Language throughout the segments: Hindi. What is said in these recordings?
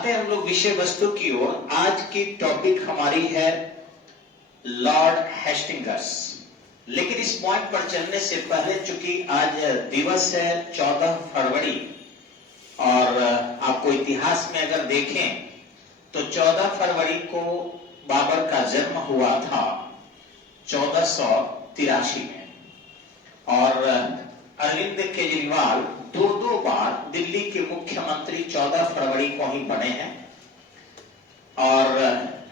आते हैं हम लोग विषय वस्तु की ओर। आज की टॉपिक हमारी है लॉर्ड हेस्टिंग्स। लेकिन इस पॉइंट पर चलने से पहले, चूंकि आज दिवस है 14 फरवरी और आपको इतिहास में अगर देखें तो 14 फरवरी को बाबर का जन्म हुआ था 1483 में, और अरविंद केजरीवाल दो बार दिल्ली के मुख्यमंत्री 14 फरवरी को ही बने हैं। और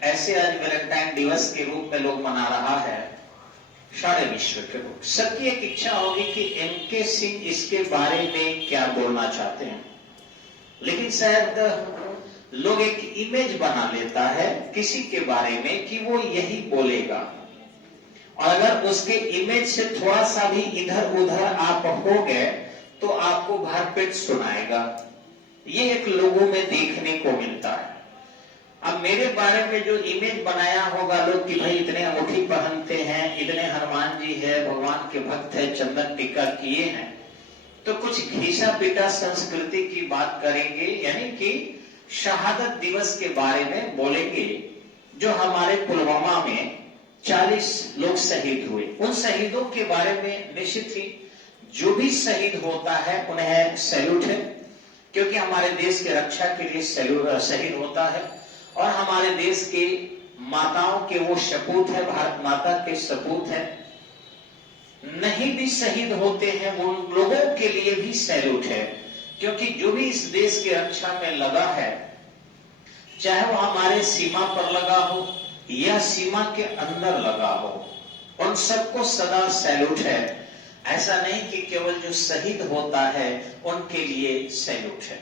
ऐसे आज वैलेंटाइन दिवस के रूप में लोग मना रहा है सारे विश्व के लोग। सबकी एक इच्छा होगी कि एम.के. सिंह इसके बारे में क्या बोलना चाहते हैं, लेकिन शायद लोग एक इमेज बना लेता है किसी के बारे में कि वो यही बोलेगा, और अगर उसके इमेज से थोड़ा सा भी इधर उधर आप हो गए तो आपको भरपेट सुनाएगा। ये एक लोगों में देखने को मिलता है। अब मेरे बारे में जो इमेज बनाया होगा लोग कि भाई इतने अंगूठी पहनते हैं, इतने हनुमान जी है, भगवान के भक्त है, चंदन टीका किए हैं, तो कुछ घिसा पिटा संस्कृति की बात करेंगे, यानी कि शहादत दिवस के बारे में बोलेंगे। जो हमारे पुलवामा में 40 लोग शहीद हुए, उन शहीदों के बारे में निश्चित ही जो भी शहीद होता है उन्हें सैल्यूट है, क्योंकि हमारे देश के रक्षा के लिए शहीद होता है। और हमारे देश के माताओं के वो सपूत है, भारत माता के सपूत है। नहीं भी शहीद होते हैं वो लोगों के लिए भी सैल्यूट है, क्योंकि जो भी इस देश के रक्षा में लगा है, चाहे वो हमारे सीमा पर लगा हो या सीमा के अंदर लगा हो, उन सबको सदा सैल्यूट है। ऐसा नहीं कि केवल जो शहीद होता है उनके लिए सैल्यूट है।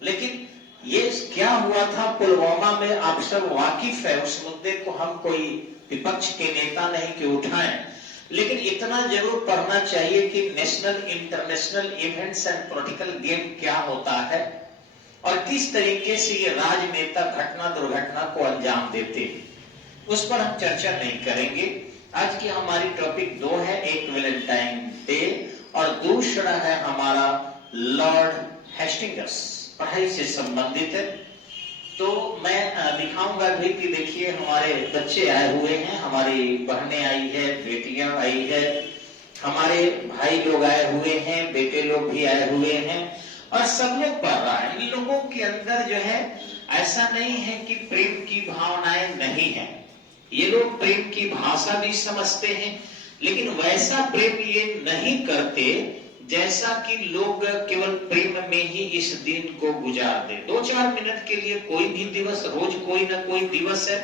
लेकिन ये क्या हुआ था पुलवामा में, आप सब वाकिफ है उस मुद्दे को, हम कोई विपक्ष के नेता नहीं कि उठाएं, लेकिन इतना जरूर पढ़ना चाहिए कि national international events and political game क्या होता है और किस तरीके से ये राजनेता घटना दुर्घटना को अंजाम देते हैं। उस पर हम चर्चा नहीं करेंगे। आज की हमारी टॉपिक 2 है, एक वैलेंटाइन डे और दूसरा है हमारा लॉर्ड हेस्टिंग्स, पढ़ाई से संबंधित है। तो मैं दिखाऊंगा भी कि देखिए हमारे बच्चे आए हुए हैं, हमारी बहनें आई है, बेटियां आई है, हमारे भाई लोग आए हुए हैं, बेटे लोग भी आए हुए हैं, और सब लोग पढ़ रहा है। इन लोगों के अंदर जो है ऐसा नहीं है कि प्रेम की भावनाएं नहीं है, ये लोग प्रेम की भाषा भी समझते हैं, लेकिन वैसा प्रेम ये नहीं करते जैसा कि लोग केवल प्रेम में ही इस दिन को गुजार दे। 2-4 मिनट के लिए कोई भी दिवस, रोज कोई ना कोई दिवस है,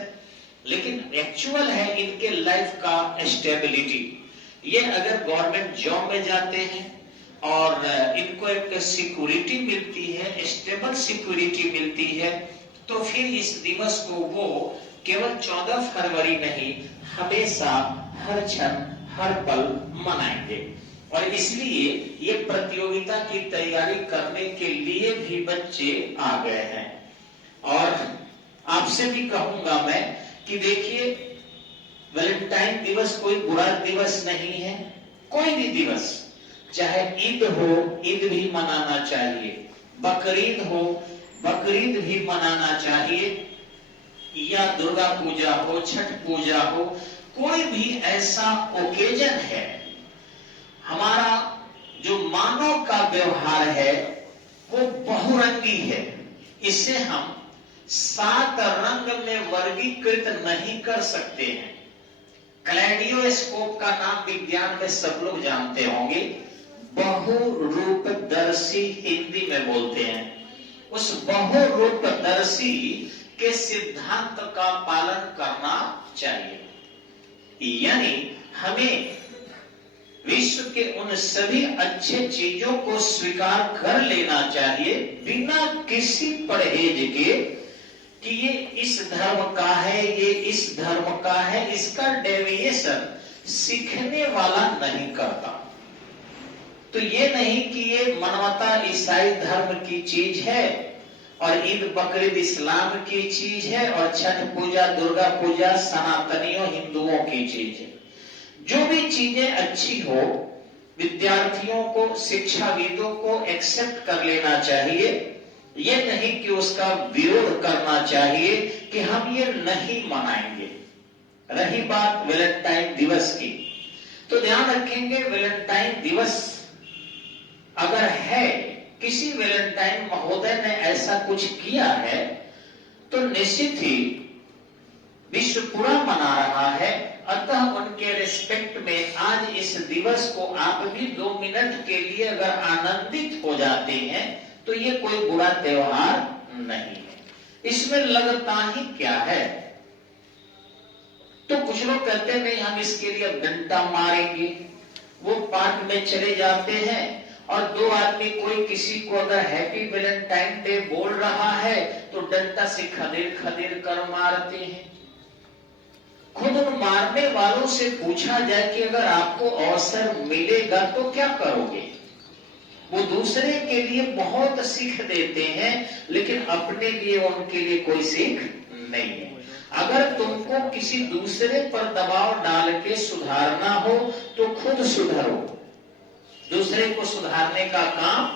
लेकिन एक्चुअल है इनके लाइफ का स्टेबिलिटी। ये अगर गवर्नमेंट जॉब में जाते हैं और इनको एक सिक्योरिटी मिलती है, स्टेबल सिक्योरिटी मिलती है, तो फिर इस दिवस को वो केवल 14 फरवरी नहीं, हमेशा हर क्षण हर पल मनाएंगे। और इसलिए ये प्रतियोगिता की तैयारी करने के लिए भी बच्चे आ गए हैं। और आपसे भी कहूंगा मैं कि देखिए वैलेंटाइन दिवस कोई बुरा दिवस नहीं है। कोई भी दिवस, चाहे ईद हो, ईद भी मनाना चाहिए, बकरीद हो, बकरीद भी मनाना चाहिए, या दुर्गा पूजा हो, छठ पूजा हो, कोई भी ऐसा ओकेजन है। हमारा जो मानव का व्यवहार है वो बहुरंगी है। इसे हम 7 रंग में वर्गीकृत नहीं कर सकते हैं। कैलेडोस्कोप का नाम विज्ञान में सब लोग जानते होंगे, बहुरूपदर्शी हिंदी में बोलते हैं। उस बहुरूपदर्शी के सिद्धांत का पालन करना चाहिए, यानी हमें विश्व के उन सभी अच्छे चीजों को स्वीकार कर लेना चाहिए बिना किसी परहेज के कि ये इस धर्म का है, ये इस धर्म का है। इसका डेविएशन सीखने वाला नहीं करता। तो ये नहीं कि ये मानवता ईसाई धर्म की चीज है और ईद बकरीद इस्लाम की चीज है और छठ पूजा दुर्गा पूजा सनातनियों हिंदुओं की चीज है। जो भी चीजें अच्छी हो, विद्यार्थियों को, शिक्षाविदों को एक्सेप्ट कर लेना चाहिए, ये नहीं कि उसका विरोध करना चाहिए कि हम ये नहीं मनाएंगे। रही बात वैलेंटाइन दिवस की, तो ध्यान रखेंगे वैलेंटाइन दिवस अगर है, किसी वैलेंटाइन महोदय ने ऐसा कुछ किया है, तो निश्चित ही विश्व पूरा मना रहा है। अतः उनके रिस्पेक्ट में आज इस दिवस को आप भी 2 मिनट के लिए अगर आनंदित हो जाते हैं तो ये कोई बुरा त्योहार नहीं है। इसमें लगता ही क्या है? तो कुछ लोग कहते हैं नहीं, हम इसके लिए डंडा मारेंगे। वो पार्क में चले जाते हैं और 2 आदमी कोई किसी को अगर हैप्पी वैलेंटाइन डे बोल रहा है तो डंडा से खदेड़ खदेड़ कर मारते हैं। खुद उन मारने वालों से पूछा जाए कि अगर आपको अवसर मिलेगा तो क्या करोगे? वो दूसरे के लिए बहुत सीख देते हैं, लेकिन अपने लिए उनके लिए कोई सीख नहीं है। अगर तुमको किसी दूसरे पर दबाव डाल के सुधारना हो तो खुद सुधरो। दूसरे को सुधारने का काम,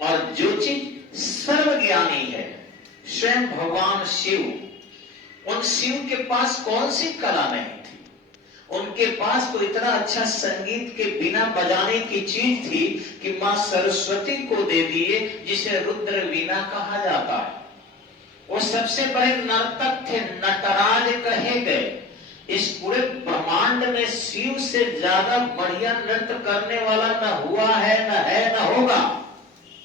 और जो चीज सर्वज्ञानी है, स्वयं भगवान शिव, उन शिव के पास कौन सी कला नहीं थी? उनके पास तो इतना अच्छा संगीत के बिना बजाने की चीज थी कि मां सरस्वती को दे दिए, जिसे रुद्र वीणा कहा जाता है। वो सबसे बड़े नर्तक थे, नटराज कहे गए। इस पूरे ब्रह्मांड में शिव से ज्यादा बढ़िया नृत्य करने वाला न हुआ है, न होगा,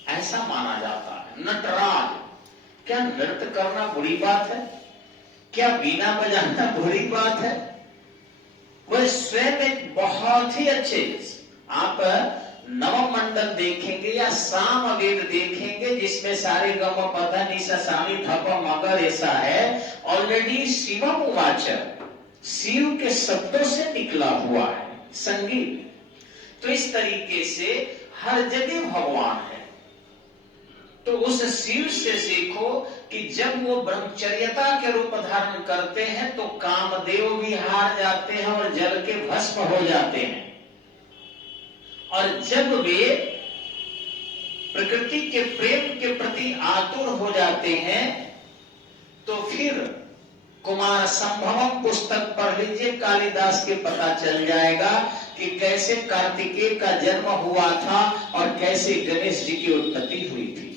ऐसा माना जाता है। नटराज। क्या नृत्य करना बुरी बात है? क्या वीणा बजाना बुरी बात है? वह स्वयं एक बहुत ही अच्छे, आप नवम मंडल देखेंगे या साम वेद देखेंगे जिसमें सारे गम पता निसा सानी धप मगर ऐसा है, ऑलरेडी शिवम उवाच, शिव के शब्दों से निकला हुआ है संगीत। तो इस तरीके से हर जगह भगवान है। तो उस शिव से सीखो कि जब वो ब्रह्मचर्यता के रूप धारण करते हैं तो कामदेव भी हार जाते हैं और जल के भस्म हो जाते हैं। और जब वे प्रकृति के प्रेम के प्रति आतुर हो जाते हैं तो फिर कुमार संभवम पुस्तक पढ़ लीजिए, कालिदास के पता चल जाएगा कि कैसे कार्तिकेय का जन्म हुआ था और कैसे गणेश जी की उत्पत्ति हुई थी।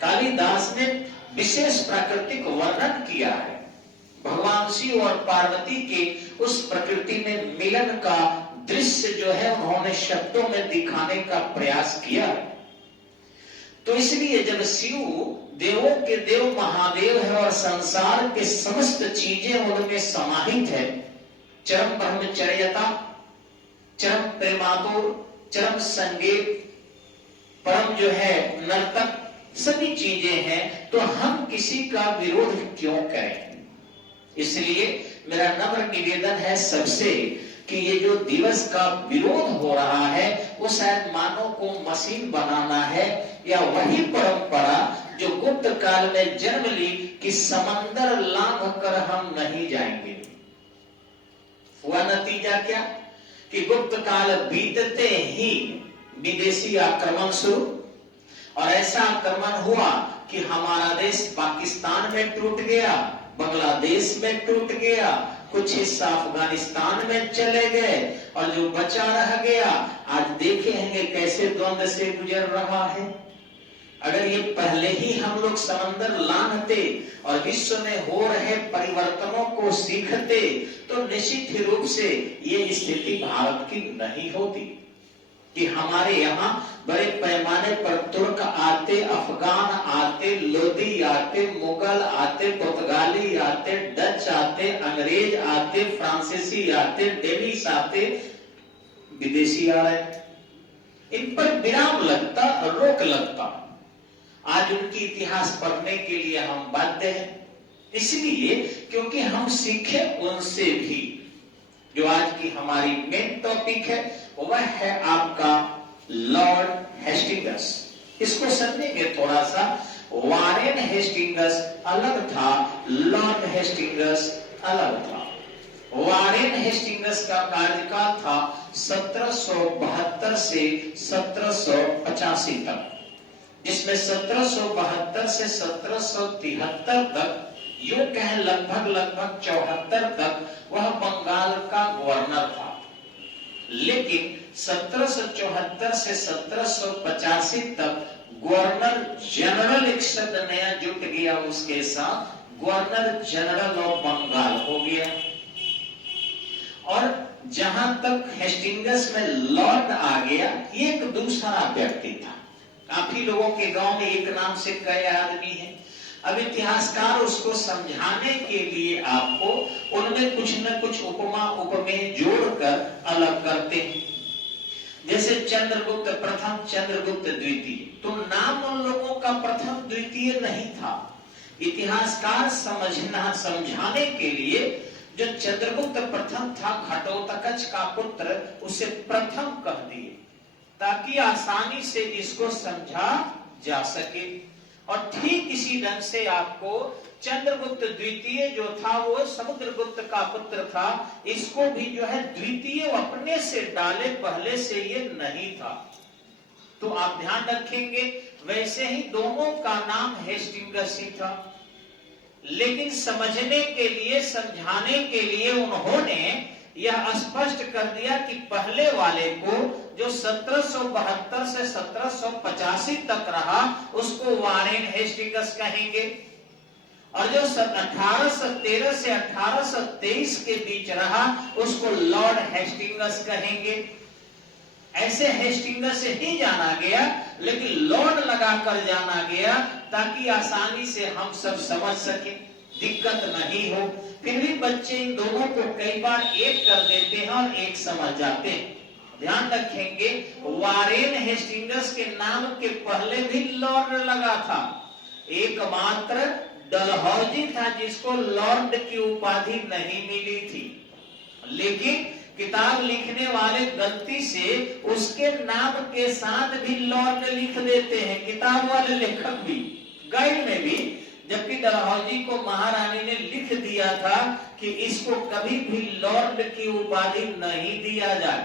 कालिदास ने विशेष प्राकृतिक वर्णन किया है। भगवान शिव और पार्वती के उस प्रकृति में मिलन का दृश्य जो है उन्होंने शब्दों में दिखाने का प्रयास किया है। तो इसलिए जब शिव देवों के देव महादेव है और संसार के समस्त चीजें उनमें समाहित है, चरम ब्रह्मचर्यता, चरम प्रेमातुर, चरम संगीत, परम जो है नर्तक, सभी चीजें हैं, तो हम किसी का विरोध क्यों करें? इसलिए मेरा नम्र निवेदन है सबसे कि ये जो दिवस का विरोध हो रहा है वो शायद मानव को मशीन बनाना है, या वही परंपरा जो गुप्त काल में जन्म ली कि समंदर लांघ कर हम नहीं जाएंगे। हुआ नतीजा क्या कि गुप्त काल बीतते ही विदेशी आक्रमण शुरू, और ऐसा आक्रमण हुआ कि हमारा देश पाकिस्तान में टूट गया, बांग्लादेश में टूट गया, कुछ हिस्सा अफगानिस्तान में चले गए, और जो बचा रह गया आज देखेंगे कैसे द्वंद्व से गुजर रहा है। अगर ये पहले ही हम लोग समंदर लांघते और विश्व में हो रहे परिवर्तनों को सीखते तो निश्चित ही रूप से ये स्थिति भारत की नहीं होती कि हमारे यहाँ बड़े पैमाने पर तुर्क आते, अफगान आते, लोधी आते, मुगल आते, पुर्तगाली आते, डच आते, अंग्रेज आते, फ्रांसीसी आते, डेनिश आते, विदेशी आ रहे। इन पर विराम लगता, रोक लगता। आज उनकी इतिहास पढ़ने के लिए हम बाध्य हैं, इसलिए क्योंकि हम सीखे उनसे भी। जो आज की हमारी मेन टॉपिक है वह है आपका लॉर्ड हेस्टिंगस। इसको समझेंगे थोड़ा सा। वारेन हेस्टिंगस अलग था, लॉर्ड हेस्टिंगस अलग था। वारेन हेस्टिंगस का कार्यकाल था 1772 से 1785 तक। जिसमें 1772 से 1773 तक, यूं कहें लगभग 74 तक वह बंगाल का गवर्नर था। लेकिन 1774 से 1785 तक गवर्नर जनरल एक शब्द नया जुट गया, उसके साथ गवर्नर जनरल ऑफ बंगाल हो गया। और जहां तक हेस्टिंगस में लॉर्ड आ गया, एक दूसरा व्यक्ति था। काफी लोगों के गांव में एक नाम से कई आदमी हैं। अब इतिहासकार उसको समझाने के लिए आपको उनमें कुछ न कुछ उपमा उपमेय जोड़कर अलग करते हैं। जैसे चंद्रगुप्त प्रथम, चंद्रगुप्त द्वितीय, तो नाम उन लोगों का प्रथम द्वितीय नहीं था। इतिहासकार समझाने के लिए जो चंद्रगुप्त प्रथम था, घटोत्कच का पुत्र, उसे प्रथम कह दिए ताकि आसानी से इसको समझा जा सके। और ठीक इसी ढंग से आपको चंद्रगुप्त द्वितीय जो था वो समुद्रगुप्त का पुत्र था, इसको भी जो है द्वितीय अपने से डाले, पहले से ये नहीं था। तो आप ध्यान रखेंगे, वैसे ही दोनों का नाम हेस्टिंगस ही था। लेकिन समझने के लिए, समझाने के लिए उन्होंने यह स्पष्ट कर दिया कि पहले वाले को जो 1772 से 1785 तक रहा, उसको वारेन हेस्टिंगस कहेंगे। और जो 1813 से 1823 के बीच रहा, उसको लॉर्ड हेस्टिंगस कहेंगे। ऐसे हेस्टिंगस ही जाना गया, लेकिन लॉर्ड लगाकर जाना गया ताकि आसानी से हम सब समझ सके, दिक्कत नहीं हो। फिर भी बच्चे इन दोनों को कई बार एक कर देते हैं और एक समझ जाते हैं। ध्यान रखेंगे, वारेन हेस्टिंगस के नाम के पहले भी लॉर्ड लगा था। एकमात्र डलहौजी था जिसको लॉर्ड की उपाधि नहीं मिली थी। लेकिन किताब लिखने वाले गलती से उसके नाम के साथ भी लॉर्ड लिख देते हैं, किताब वाले लेखक भी, गाइड में भी। जबकि डलहौजी को महारानी ने लिख दिया था कि इसको कभी भी लॉर्ड की उपाधि नहीं दिया जाए।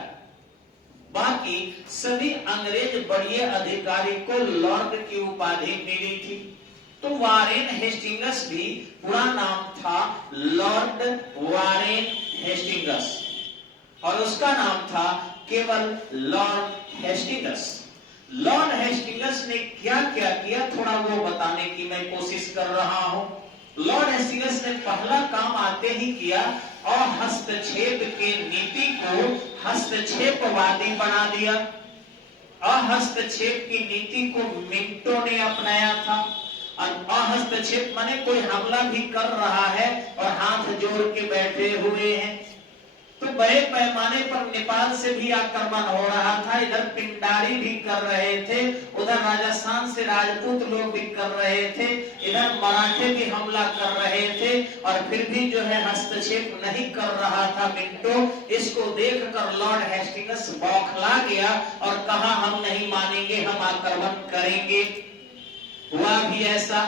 बाकी सभी अंग्रेज बड़े अधिकारी को लॉर्ड की उपाधि मिली थी। तो वारेन हेस्टिंगस भी पूरा नाम था लॉर्ड वारेन हेस्टिंगस, और उसका नाम था केवल लॉर्ड हेस्टिंगस। लॉर्ड हेस्टिंगस ने क्या क्या किया, थोड़ा वो बताने की मैं कोशिश कर रहा हूं। लॉर्ड हेस्टिंगस ने पहला काम आते ही किया, और हस्तक्षेप के नीति को हस्तक्षेपवादी बना दिया। अहस्तक्षेप की नीति को मिंटो ने अपनाया था। और अहस्तक्षेप माने कोई हमला भी कर रहा है और हाथ जोड़ के बैठे हुए हैं। तो बड़े पैमाने पर नेपाल से भी आक्रमण हो रहा था, इधर पिंडारी भी कर रहे थे, उधर राजस्थान से राजपूत लोग भी कर रहे थे, इधर मराठे भी हमला कर रहे थे, और फिर भी जो है हस्तक्षेप नहीं कर रहा था मिंटो। इसको देखकर लॉर्ड हेस्टिंगस बौखला गया और कहा हम नहीं मानेंगे, हम आक्रमण करेंगे। हुआ भी ऐसा।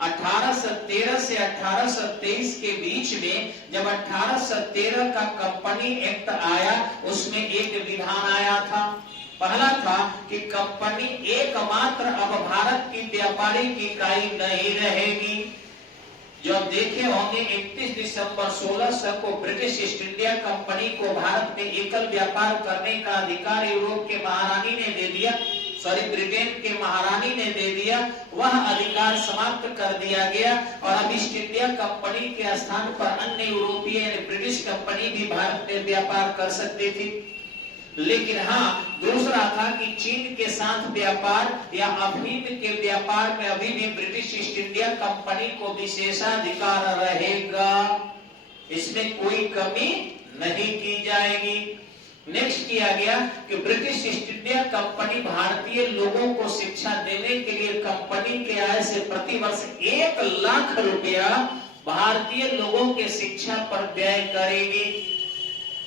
1813 से 1823 के बीच में जब 1813 का कंपनी एक्ट आया, उसमें एक विधान आया था। पहला था कि कंपनी एकमात्र अब भारत की व्यापारिक इकाई नहीं रहेगी। जो देखे होंगे 31 दिसंबर 1600 को ब्रिटिश ईस्ट इंडिया कंपनी को भारत में एकल व्यापार करने का अधिकार यूरोप के महारानी ने दे दिया, ब्रिटेन के महारानी ने दे दिया। वह अधिकार समाप्त कर दिया गया, और अब ईस्ट इंडिया कंपनी के स्थान पर अन्य यूरोपीय ब्रिटिश कंपनी भी भारत में व्यापार कर सकती थी। लेकिन हाँ, दूसरा था कि चीन के साथ व्यापार या अफीम के व्यापार में अभी भी ब्रिटिश ईस्ट इंडिया कंपनी को विशेषाधिकार रहेगा, इसमें कोई कमी नहीं की जाएगी। नेक्स्ट किया गया कि ब्रिटिश ईस्ट इंडिया कंपनी भारतीय लोगों को शिक्षा देने के लिए कंपनी के आय से प्रति वर्ष 1 लाख रुपया भारतीय लोगों के शिक्षा पर व्यय करेगी।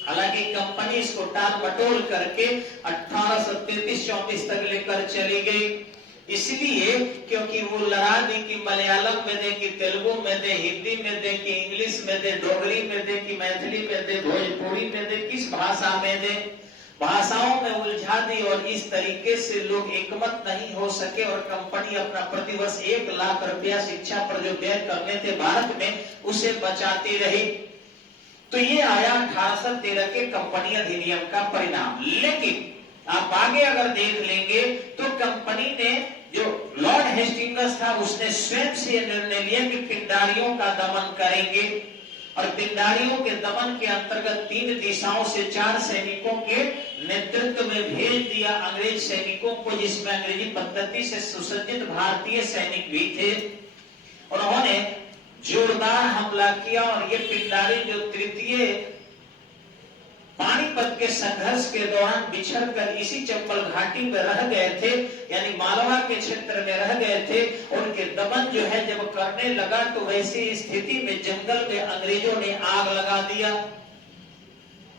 हालांकि कंपनी इसको टाल मटोल करके 1833-34 तक लेकर चली गई, इसलिए क्योंकि वो लड़ा दी कि मलयालम में दे, कि तेलुगु में दे, हिंदी में दे, कि इंग्लिश में दे, डोगरी में दे, कि मैथिली में दे, भोजपुरी में दे, किस भाषा में दे। भाषाओं में उलझा दी और इस तरीके से लोग एकमत नहीं हो सके और कंपनी अपना प्रतिवर्ष 1 लाख रुपया शिक्षा पर जो व्यय करने थे भारत में, उसे बचाती रही। तो ये आया 1813 के कंपनी अधिनियम का परिणाम। लेकिन आप आगे अगर देख लेंगे तो कंपनी ने, जो लॉर्ड हेस्टिंग्स था, उसने स्वयं से यह निर्णय लिया कि पिंडारियों का दमन करेंगे और पिंडारियों के दमन के अंतर्गत 3 दिशाओं से 4 सैनिकों के नेतृत्व में भेज दिया अंग्रेज सैनिकों को, जिसमें अंग्रेजी पद्धति से सुसज्जित भारतीय सैनिक भी थे। उन्होंने जोरदार हमला किया और ये पिंडारी जो तृतीय पानीपत के संघर्ष के दौरान बिछड़कर इसी चंबल घाटी में रह गए थे, यानी मालवा के क्षेत्र में रह गए थे। उनके दमन जो है जब करने लगा तो वैसी स्थिति में जंगल में अंग्रेजों ने आग लगा दिया।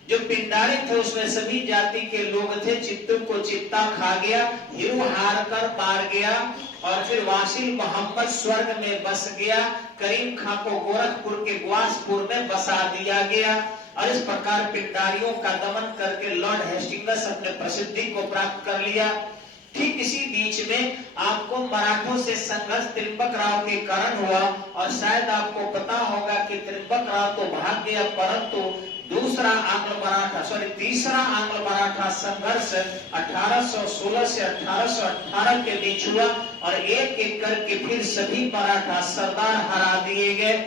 जो पिंडारी थे उसमें सभी जाति के लोग थे। चित्तू को चित्ता खा गया, हिरू हार कर मार गया और फिर वासिल मोहम्मद स्वर्ग में बस गया। करीम खां को गोरखपुर के ग्वासपुर में बसा दिया गया और इस प्रकार पिंडारियों का दमन करके लॉर्ड हेस्टिंग्स अपने प्रसिद्धि को प्राप्त कर लिया। ठीक इसी बीच में आपको मराठों से संघर्ष त्रिंबक राव के कारण हुआ और शायद आपको पता होगा कि त्रिंबक राव तो भाग गया, परंतु तीसरा आंग्ल मराठा संघर्ष 1816 से 1818 के बीच हुआ और एक एक करके फिर सभी मराठा सरदार हरा दिए गए।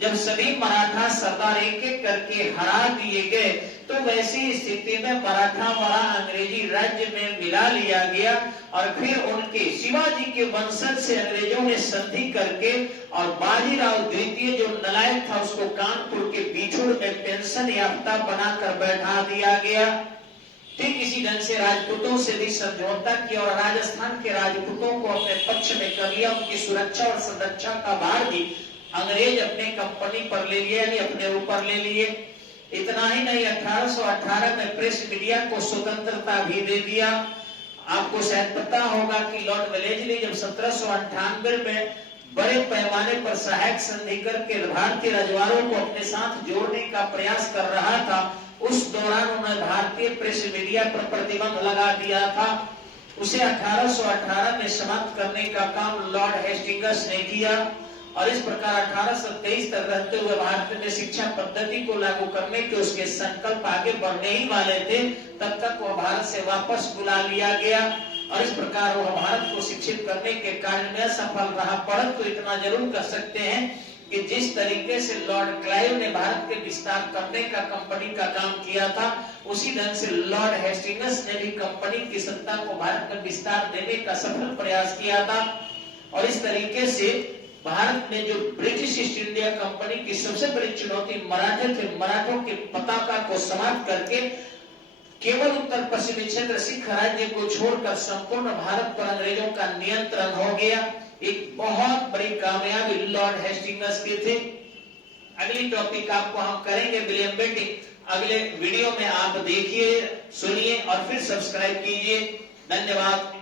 जब सभी मराठा सरदार एक एक करके हरा दिए गए तो वैसी स्थिति में मराठावाड़ा अंग्रेजी राज्य में मिला लिया गया और फिर उनके शिवाजी के वंशज से अंग्रेजों ने संधि करके और बाजीराव द्वितीय जो नलायक था उसको कानपुर के बिछुड़ में पेंशन याफ्ता बनाकर बैठा दिया गया। ठीक इसी ढंग से राजपूतों से भी समझौता किया और राजस्थान के राजपूतों को अपने पक्ष में कर लिया। उनकी सुरक्षा और संरक्षा का भार भी अंग्रेज अपने कंपनी पर ले लिए, यानी अपने ऊपर ले लिए। इतना ही नहीं, 1818 में प्रेस मीडिया को स्वतंत्रता भी दे दिया। आपको शायद पता होगा कि लॉर्ड वेलेस्ली जब 1798 में बड़े पैमाने पर सहायक संधि करके भारतीय रजवाड़ों को अपने साथ जोड़ने का प्रयास कर रहा था, उस दौरान उन्होंने भारतीय प्रेस मीडिया पर प्रतिबंध लगा दिया था। उसे 1818 में समाप्त करने का काम लॉर्ड हेस्टिंग्स ने किया और इस प्रकार 1823 तक रहते हुए भारत में शिक्षा पद्धति को लागू करने के उसके संकल्प आगे बढ़ने ही वाले थे, तब तक वह भारत से वापस बुला लिया गया और इस प्रकार वह भारत को शिक्षित करने के कार्य में सफल रहा। परंतु इतना जरूर कर सकते हैं कि जिस तरीके से लॉर्ड क्लाइव ने भारत के विस्तार करने का कंपनी का काम किया था, उसी ढंग से लॉर्ड हेस्टिंग्स ने भी कंपनी की सत्ता को भारत में विस्तार देने का सफल प्रयास किया था। और इस तरीके से भारत में जो ब्रिटिश ईस्ट इंडिया कंपनी की सबसे बड़ी चुनौती मराठे थे, मराठों के पताका को समाप्त करके केवल उत्तर पश्चिमी क्षेत्र सिख राज्य को छोड़कर संपूर्ण भारत पर अंग्रेजों का नियंत्रण हो गया। एक बहुत बड़ी कामयाबी लॉर्ड हेस्टिंग्स की थी। अगली टॉपिक आपको हम करेंगे विलियम बेंटिक। अगले वीडियो में आप देखिए, सुनिए और फिर सब्सक्राइब कीजिए। धन्यवाद।